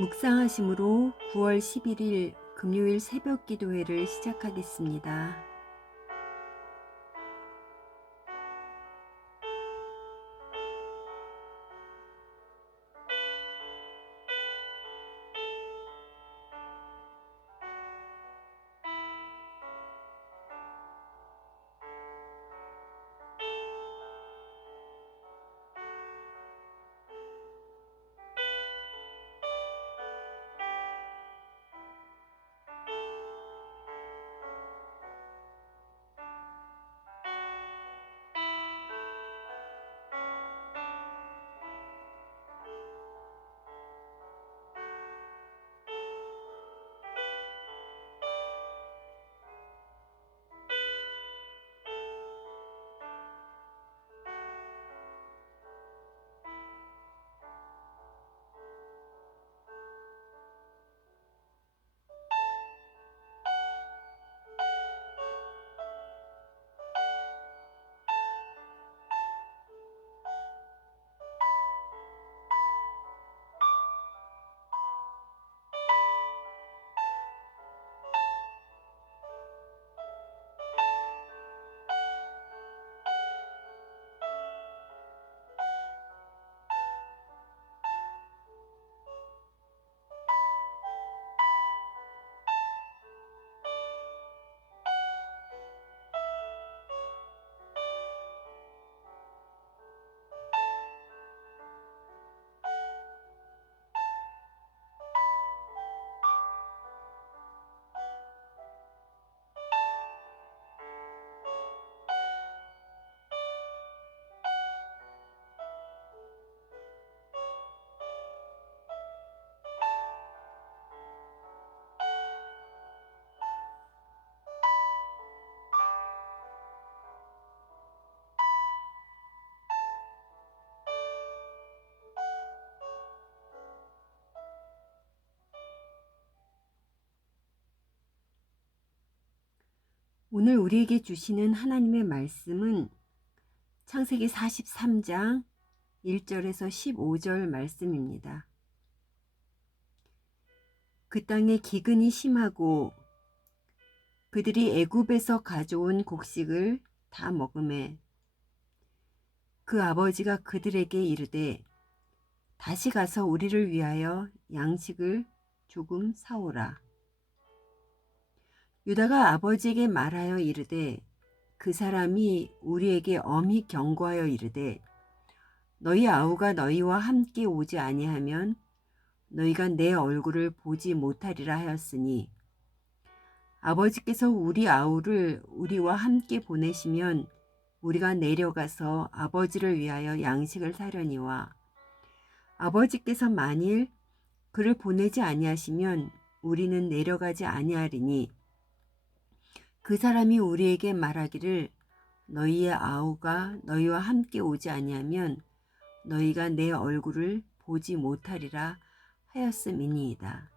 묵상하심으로 9월 11일 금요일 새벽 기도회를 시작하겠습니다. 오늘 우리에게 주시는 하나님의 말씀은 창세기 43장 1절에서 15절 말씀입니다. 그 땅에 기근이 심하고 그들이 애굽에서 가져온 곡식을 다 먹음에 그 아버지가 그들에게 이르되 다시 가서 우리를 위하여 양식을 조금 사오라. 유다가 아버지에게 말하여 이르되 그 사람이 우리에게 엄히 경고하여 이르되 너희 아우가 너희와 함께 오지 아니하면 너희가 내 얼굴을 보지 못하리라 하였으니 아버지께서 우리 아우를 우리와 함께 보내시면 우리가 내려가서 아버지를 위하여 양식을 사려니와 아버지께서 만일 그를 보내지 아니하시면 우리는 내려가지 아니하리니 그 사람이 우리에게 말하기를 너희의 아우가 너희와 함께 오지 아니하면 너희가 내 얼굴을 보지 못하리라 하였음이니이다.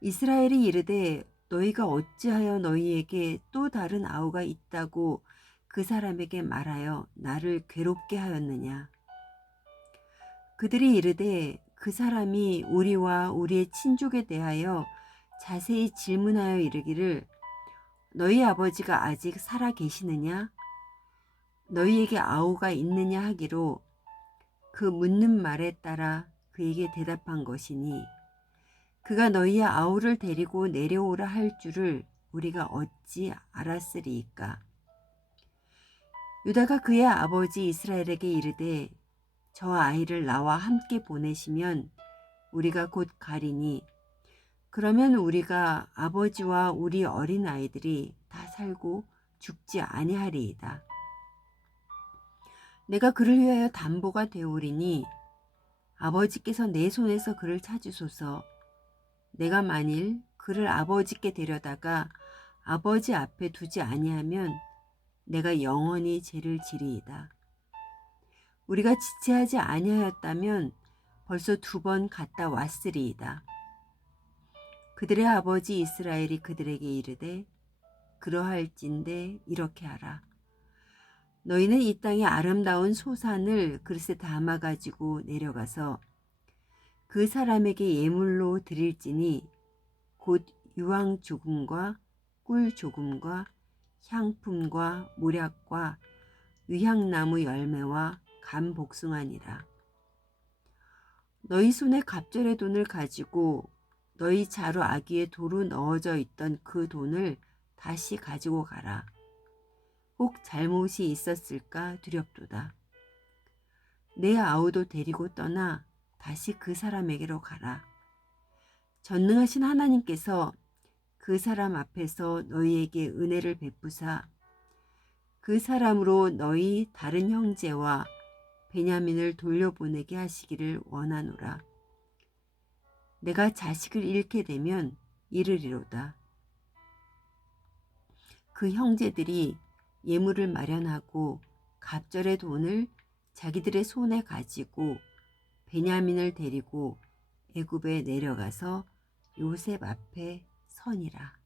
이스라엘이 이르되 너희가 어찌하여 너희에게 또 다른 아우가 있다고 그 사람에게 말하여 나를 괴롭게 하였느냐. 그들이 이르되 그 사람이 우리와 우리의 친족에 대하여 자세히 질문하여 이르기를 너희 아버지가 아직 살아 계시느냐? 너희에게 아우가 있느냐 하기로 그 묻는 말에 따라 그에게 대답한 것이니 그가 너희의 아우를 데리고 내려오라 할 줄을 우리가 어찌 알았으리이까. 유다가 그의 아버지 이스라엘에게 이르되 저 아이를 나와 함께 보내시면 우리가 곧 가리니 그러면 우리가 아버지와 우리 어린 아이들이 다 살고 죽지 아니하리이다. 내가 그를 위하여 담보가 되오리니 아버지께서 내 손에서 그를 찾으소서. 내가 만일 그를 아버지께 데려다가 아버지 앞에 두지 아니하면 내가 영원히 죄를 지리이다. 우리가 지체하지 아니하였다면 벌써 2번 갔다 왔으리이다. 그들의 아버지 이스라엘이 그들에게 이르되 그러할진대 이렇게 하라. 너희는 이 땅의 아름다운 소산을 그릇에 담아가지고 내려가서 그 사람에게 예물로 드릴지니 곧 유황 조금과 꿀 조금과 향품과 모략과 의향나무 열매와 감 복숭아니라. 너희 손에 갑절의 돈을 가지고 너희 자루 아기에 도로 넣어져 있던 그 돈을 다시 가지고 가라. 혹 잘못이 있었을까 두렵도다. 내 아우도 데리고 떠나 다시 그 사람에게로 가라. 전능하신 하나님께서 그 사람 앞에서 너희에게 은혜를 베푸사 그 사람으로 너희 다른 형제와 베냐민을 돌려보내게 하시기를 원하노라. 내가 자식을 잃게 되면 이르리로다. 그 형제들이 예물을 마련하고 갑절의 돈을 자기들의 손에 가지고 베냐민을 데리고 애굽에 내려가서 요셉 앞에 서니라.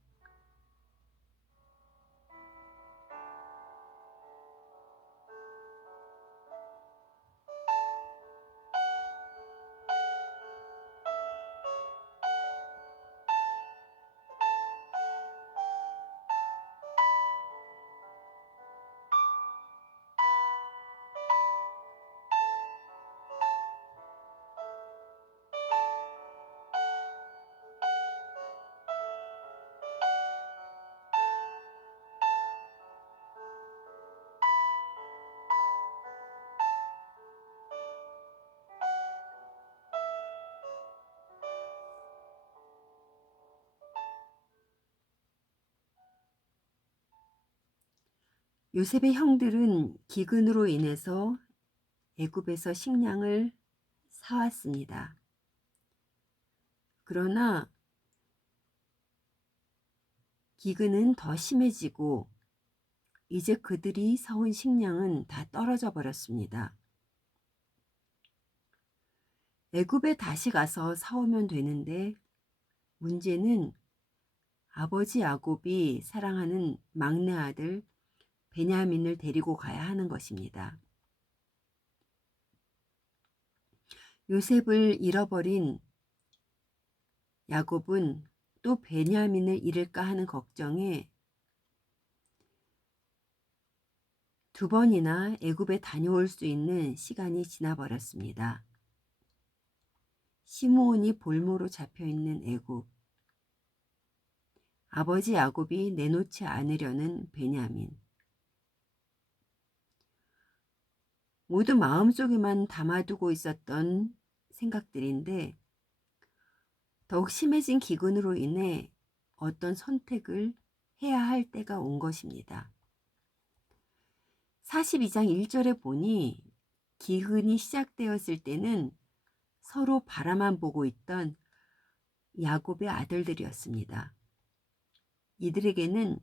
요셉의 형들은 기근으로 인해서 애굽에서 식량을 사왔습니다. 그러나 기근은 더 심해지고 이제 그들이 사온 식량은 다 떨어져 버렸습니다. 애굽에 다시 가서 사오면 되는데 문제는 아버지 야곱이 사랑하는 막내 아들 베냐민을 데리고 가야 하는 것입니다. 요셉을 잃어버린 야곱은 또 베냐민을 잃을까 하는 걱정에 두 번이나 애굽에 다녀올 수 있는 시간이 지나버렸습니다. 시므온이 볼모로 잡혀있는 애굽, 아버지 야곱이 내놓지 않으려는 베냐민, 모두 마음속에만 담아두고 있었던 생각들인데 더욱 심해진 기근으로 인해 어떤 선택을 해야 할 때가 온 것입니다. 42장 1절에 보니 기근이 시작되었을 때는 서로 바라만 보고 있던 야곱의 아들들이었습니다. 이들에게는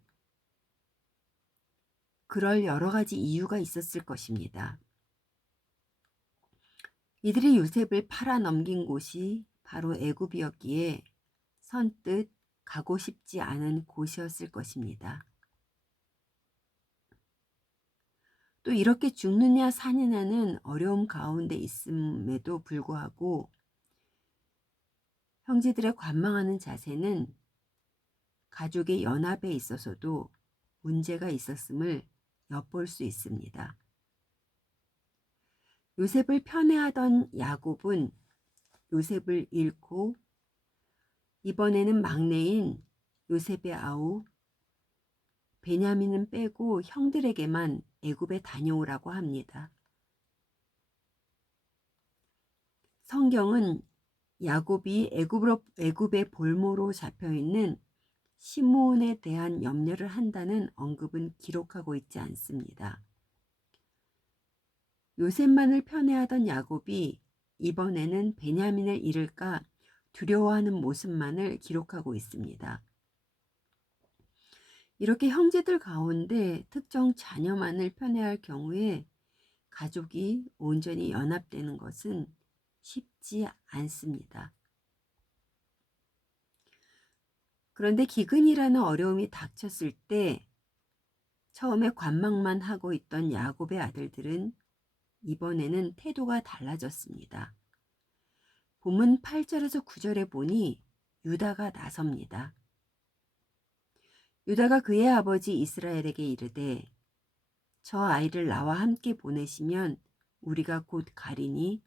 그럴 여러 가지 이유가 있었을 것입니다. 이들이 요셉을 팔아 넘긴 곳이 바로 애굽이었기에 선뜻 가고 싶지 않은 곳이었을 것입니다. 또 이렇게 죽느냐 사느냐는 어려움 가운데 있음에도 불구하고 형제들의 관망하는 자세는 가족의 연합에 있어서도 문제가 있었음을 엿볼 수 있습니다. 요셉을 편애하던 야곱은 요셉을 잃고 이번에는 막내인 요셉의 아우 베냐민은 빼고 형들에게만 애굽에 다녀오라고 합니다. 성경은 야곱이 애굽의 볼모로 잡혀있는 시므온에 대한 염려를 한다는 언급은 기록하고 있지 않습니다. 요셉만을 편애하던 야곱이 이번에는 베냐민을 잃을까 두려워하는 모습만을 기록하고 있습니다. 이렇게 형제들 가운데 특정 자녀만을 편애할 경우에 가족이 온전히 연합되는 것은 쉽지 않습니다. 그런데 기근이라는 어려움이 닥쳤을 때 처음에 관망만 하고 있던 야곱의 아들들은 이번에는 태도가 달라졌습니다. 본문 8절에서 9절에 보니 유다가 나섭니다. 유다가 그의 아버지 이스라엘에게 이르되 저 아이를 나와 함께 보내시면 우리가 곧 가리니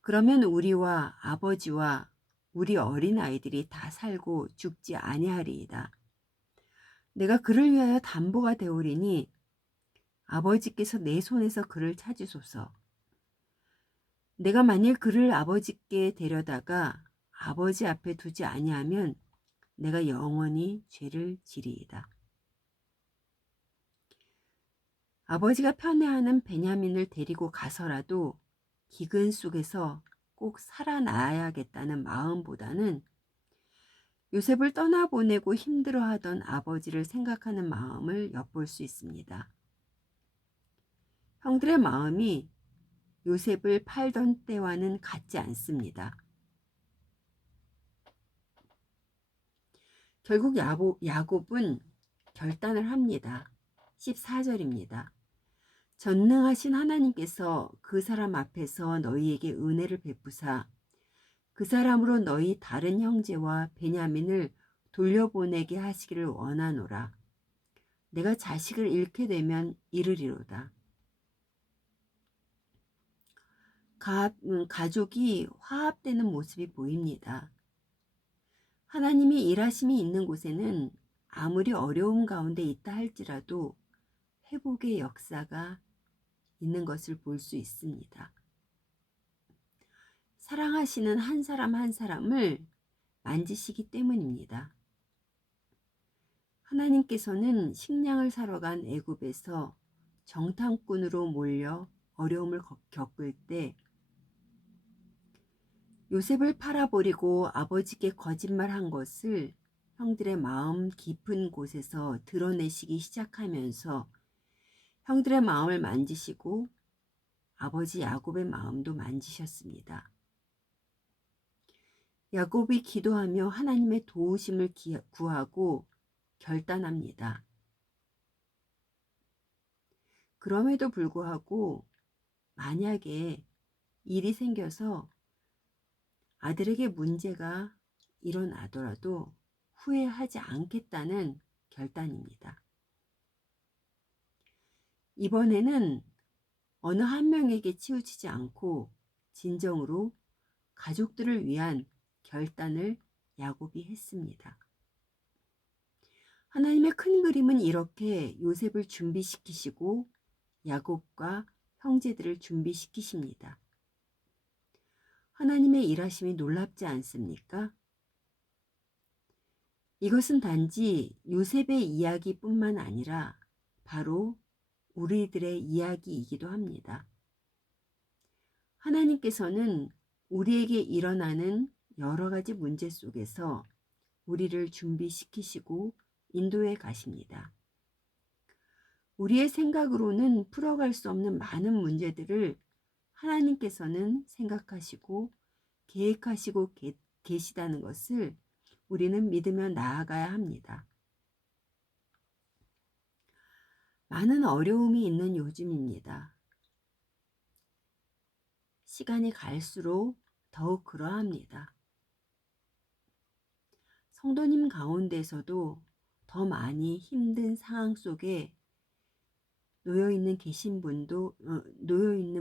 그러면 우리와 아버지와 우리 어린 아이들이 다 살고 죽지 아니하리이다. 내가 그를 위하여 담보가 되오리니 아버지께서 내 손에서 그를 찾으소서. 내가 만일 그를 아버지께 데려다가 아버지 앞에 두지 아니하면 내가 영원히 죄를 지리이다. 아버지가 편애하는 베냐민을 데리고 가서라도 기근 속에서 꼭 살아나야겠다는 마음보다는 요셉을 떠나보내고 힘들어하던 아버지를 생각하는 마음을 엿볼 수 있습니다. 형들의 마음이 요셉을 팔던 때와는 같지 않습니다. 결국 야곱은 결단을 합니다. 14절입니다. 전능하신 하나님께서 그 사람 앞에서 너희에게 은혜를 베푸사 그 사람으로 너희 다른 형제와 베냐민을 돌려보내게 하시기를 원하노라. 내가 자식을 잃게 되면 이르리로다. 가족이 화합되는 모습이 보입니다. 하나님의 일하심이 있는 곳에는 아무리 어려움 가운데 있다 할지라도 회복의 역사가 있는 것을 볼 수 있습니다. 사랑하시는 한 사람 한 사람을 만지시기 때문입니다. 하나님께서는 식량을 사러 간 애굽에서 정탐꾼으로 몰려 어려움을 겪을 때 요셉을 팔아버리고 아버지께 거짓말한 것을 형들의 마음 깊은 곳에서 드러내시기 시작하면서 형들의 마음을 만지시고 아버지 야곱의 마음도 만지셨습니다. 야곱이 기도하며 하나님의 도우심을 구하고 결단합니다. 그럼에도 불구하고 만약에 일이 생겨서 아들에게 문제가 일어나더라도 후회하지 않겠다는 결단입니다. 이번에는 어느 한 명에게 치우치지 않고 진정으로 가족들을 위한 결단을 야곱이 했습니다. 하나님의 큰 그림은 이렇게 요셉을 준비시키시고 야곱과 형제들을 준비시키십니다. 하나님의 일하심이 놀랍지 않습니까? 이것은 단지 요셉의 이야기뿐만 아니라 바로 우리들의 이야기이기도 합니다. 하나님께서는 우리에게 일어나는 여러 가지 문제 속에서 우리를 준비시키시고 인도해 가십니다. 우리의 생각으로는 풀어갈 수 없는 많은 문제들을 하나님께서는 생각하시고 계획하시고 계시다는 것을 우리는 믿으며 나아가야 합니다. 많은 어려움이 있는 요즘입니다. 시간이 갈수록 더욱 그러합니다. 성도님 가운데서도 더 많이 힘든 상황 속에 놓여 있는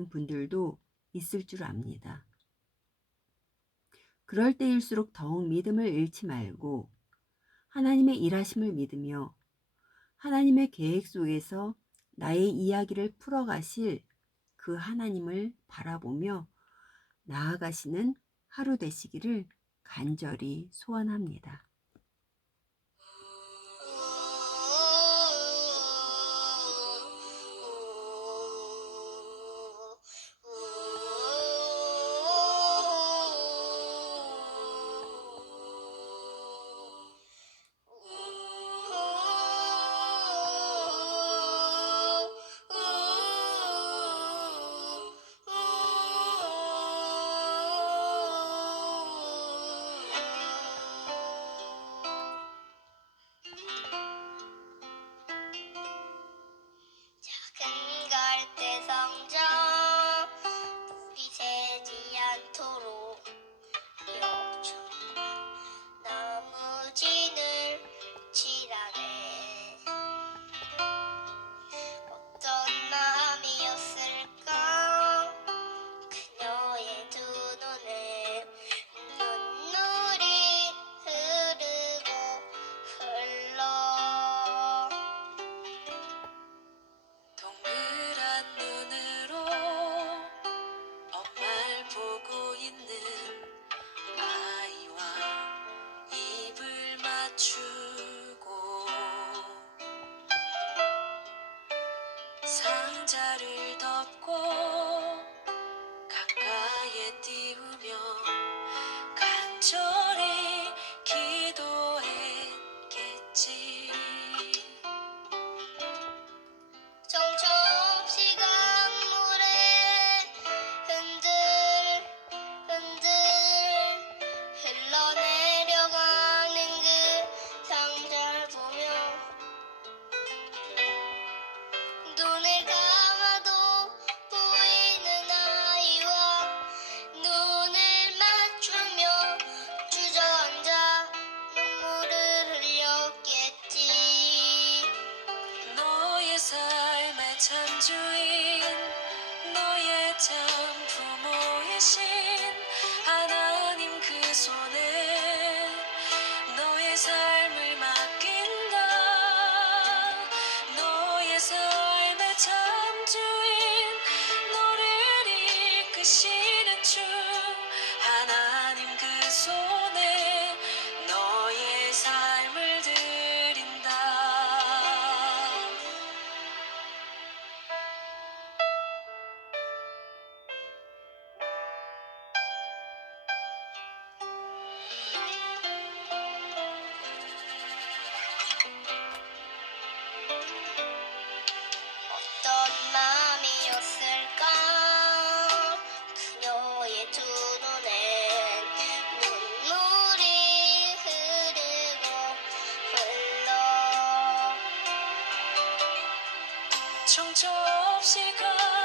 분들도 있을 줄 압니다. 그럴 때일수록 더욱 믿음을 잃지 말고 하나님의 일하심을 믿으며 하나님의 계획 속에서 나의 이야기를 풀어가실 그 하나님을 바라보며 나아가시는 하루 되시기를 간절히 소원합니다. 없이 걸